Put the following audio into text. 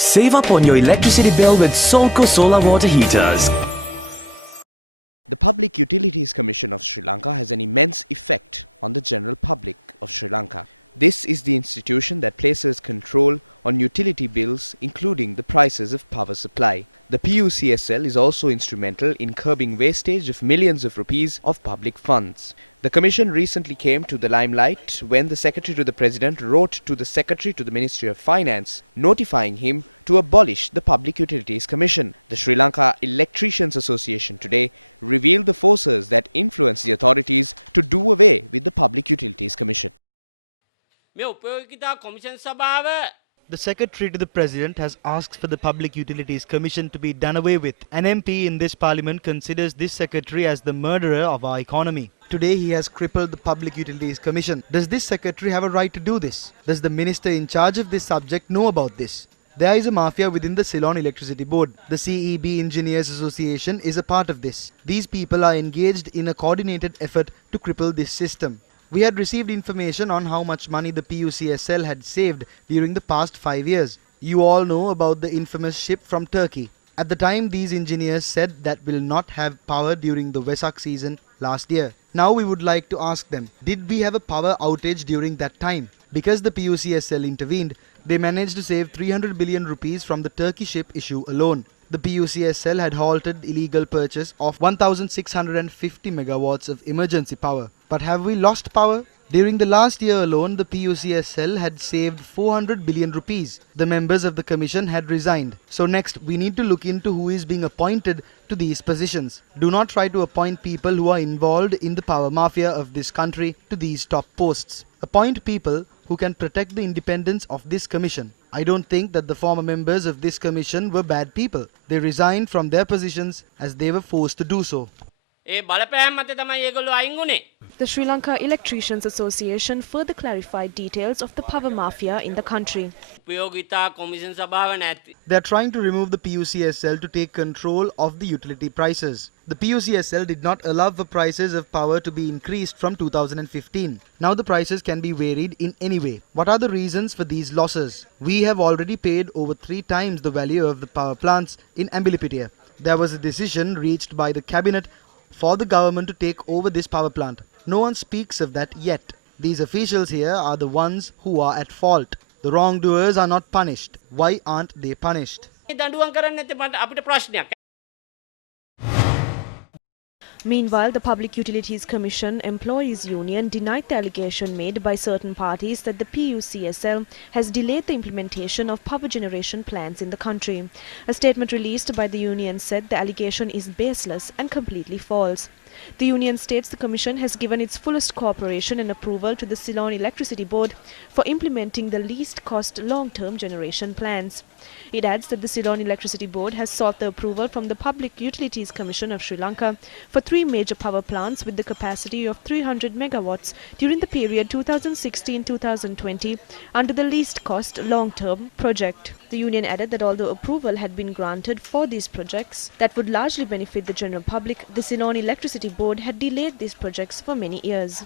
Save up on your electricity bill with Solco solar water heaters. The Public Utilities Commission of Sri Lanka has an immense effect on the general public of Sri Lanka. This is the institution that places control on utility bills, including the prices of power supply. The PUCSL is also instrumental in curbing wastage of millions of rupees of public funds. The Commission recently came to the limelight when the Secretary to the President wrote to the Secretary to the Ministry of Finance, notifying him to abolish the Public Utilities Commission. The Sri Lanka Electricians Association today revealed the forces that influence the authorities to do away with the Public Utilities Commission. මේ උපයෝගිතා commission සභාව ඒ බලපෑම් මත තමයි ඒගොල්ලෝ අයින් වුනේ. උපයෝගිතා commission සභාව නැති දඬුවම් කරන්නේ නැත්නම් අපිට ප්‍රශ්නයක්. Meanwhile, the Public Utilities Commission Employees Union denied the allegation made by certain parties that the PUCSL has delayed the implementation of power generation plants in the country. A statement released by the union said the allegation is baseless and completely false. The union states the Commission has given its fullest cooperation and approval to the Ceylon Electricity Board for implementing the least cost long-term generation plans. It adds that the Ceylon Electricity Board has sought the approval from the Public Utilities Commission of Sri Lanka for 3 major power plants with the capacity of 300 megawatts during the period 2016-2020 under the least cost long-term project. The union added that although approval had been granted for these projects that would largely benefit the general public, the Ceylon Electricity Board had delayed these projects for many years.